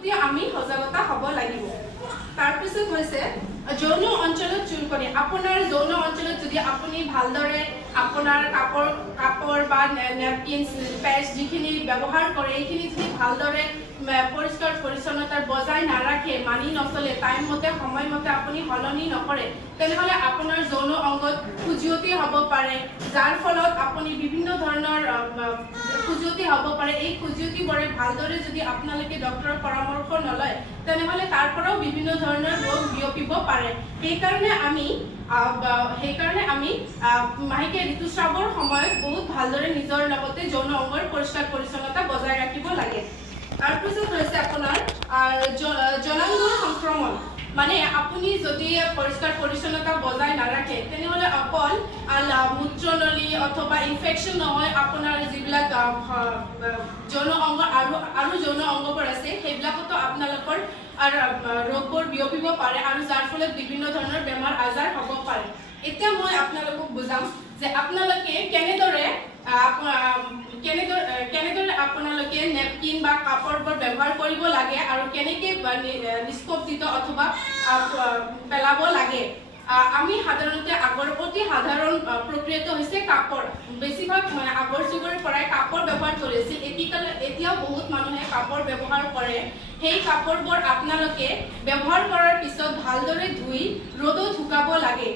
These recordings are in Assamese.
প্ৰতি আমি সজাগতা হ'ব লাগিব। তাৰপিছত হৈছে যৌন অঞ্চলত চুলকনি। আপোনাৰ যৌন অঞ্চলত যদি আপুনি ভালদৰে আপোনাৰ কাপৰ বা নেপকিন পেডছ যিখিনি ব্যৱহাৰ কৰে এইখিনি যদি ভালদৰে পৰিষ্কাৰ পৰিচ্ছন্নতা বজাই নাৰাখে, মানি নচলে, টাইম মতে সময়মতে আপুনি সলনি নকৰে, তেনেহ'লে আপোনাৰ যৌন অংগত খজুৱতি হ'ব পাৰে, যাৰ ফলত আপুনি বিভিন্ন ধৰণৰ খজুৱতি হ'ব পাৰে। এই খজুৱতিবোৰে ভালদৰে যদি আপোনালোকে ডক্তৰৰ পৰামৰ্শ নলয় তেনেহ'লে তাৰ পৰাও বিভিন্ন ধৰণৰ ৰোগ বিয়পিব পাৰে। সেইকাৰণে আমি মাহেকীয়া ঋতুস্ৰাৱৰ সময়ত বহুত ভালদৰে নিজৰ লগতে যৌন অংগৰ পৰিষ্কাৰ পৰিচ্ছন্নতা বজাই ৰাখিব লাগে। তাৰপিছত হৈছে আপোনাৰ জনাংগ সংক্ৰমণ। মানে আপুনি যদি পৰিষ্কাৰ পৰিচ্ছন্নতা বজাই নাৰাখে তেনেহ'লে অকল মূত্ৰনলী অথবা ইনফেকশ্যন নহয়, আপোনাৰ যিবিলাক যৌন অংগ আৰু যৌন অংগবোৰ আছে সেইবিলাকতো আপোনালোকৰ ৰোগবোৰ বিয়পিব পাৰে আৰু যাৰ ফলত বিভিন্ন ধৰণৰ বেমাৰ আজাৰ হ'ব পাৰে। এতিয়া মই আপোনালোকক বুজাম যে আপোনালোকে কেনেদৰে আপোনালোকে নেপকিন বা কাপোৰবোৰ ব্যৱহাৰ কৰিব লাগে আৰু কেনেকৈ নিষ্পত্তিত অথবা পেলাব লাগে। আমি সাধাৰণতে অতি সাধাৰণ প্ৰক্ৰিয়াটো হৈছে কাপোৰ। বেছিভাগ আগৰ যুগৰ পৰাই কাপোৰ ব্যৱহাৰ কৰিছিল। এতিয়াও বহুত মানুহে কাপোৰ ব্যৱহাৰ কৰে। সেই কাপোৰবোৰ আপোনালোকে ব্যৱহাৰ কৰাৰ পিছত ভালদৰে ধুই ৰ'দত শুকাব লাগে।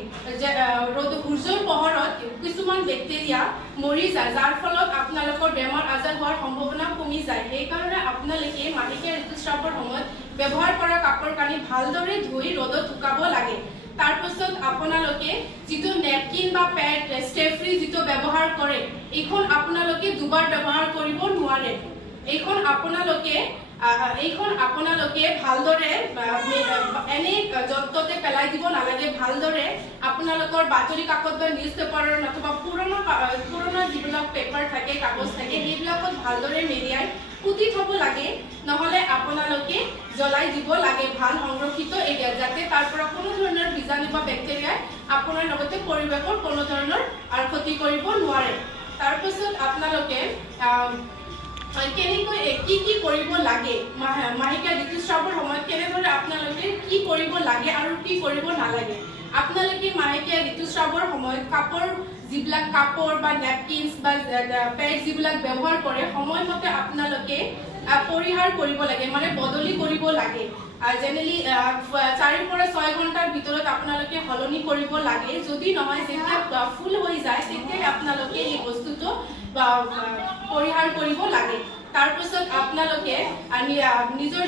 সূৰ্যৰ পোহৰত কিছুমান বেক্টেৰিয়া মৰি যায়, যাৰ ফলত আপোনালোকৰ বেমাৰ আজাৰ হোৱাৰ সম্ভাৱনা কমি যায়। সেইকাৰণে আপোনালোকে মাহেকীয়া ঋতুস্ৰাৱৰ সময়ত ব্যৱহাৰ কৰা কাপোৰ কানি ভালদৰে ধুই ৰ'দত শুকাব লাগে। তাৰপিছত আপোনালোকে যিটো নেপকিন বা পেড ষ্টে ফ্ৰী যিটো ব্যৱহাৰ কৰে এইখন আপোনালোকে দুবাৰ ব্যৱহাৰ কৰিব নোৱাৰে। এইখন আপোনালোকে ভালদৰে এনেই য'তে পেলাই দিব নালাগে। ভালদৰে আপোনালোকৰ বাতৰি কাকত বা নিউজ পেপাৰৰ নতুবা পুৰণা যিবিলাক পেপাৰ থাকে, কাগজ থাকে, সেইবিলাকত ভালদৰে মেৰিয়াই পুতি থ'ব লাগে, নহ'লে আপোনালোকে জ্বলাই দিব লাগে ভাল সংৰক্ষিত এৰিয়াত, যাতে তাৰ পৰা কোনো ধৰণৰ বীজাণু বা বেক্টেৰিয়াই আপোনাৰ লগতে পৰিৱেশৰ কোনো ধৰণৰ ক্ষতি কৰিব নোৱাৰে। তাৰপিছত আপোনালোকে কেনেকৈ কি কৰিব লাগে, মাহেকীয়া ঋতুস্ৰাৱৰ সময়ত কেনেদৰে আপোনালোকে কি কৰিব লাগে আৰু কি কৰিব নালাগে। আপোনালোকে মাহেকীয়া ঋতুস্ৰাৱৰ সময়ত যিবিলাক কাপোৰ বা নেপকিনছ বা পেড যিবিলাক ব্যৱহাৰ কৰে সময়মতে আপোনালোকে পৰিহাৰ কৰিব লাগে, মানে বদলি কৰিব লাগে। জেনেৰেলি 4 পৰা 6 ঘণ্টাৰ ভিতৰত আপোনালোকে সলনি কৰিব লাগে। যদি নহয়, যেতিয়া ফুল হৈ যায় তেতিয়াই আপোনালোকে এই বস্তুটো পৰিহাৰ কৰিব লাগে। তাৰপিছত আপোনালোকে নিজৰ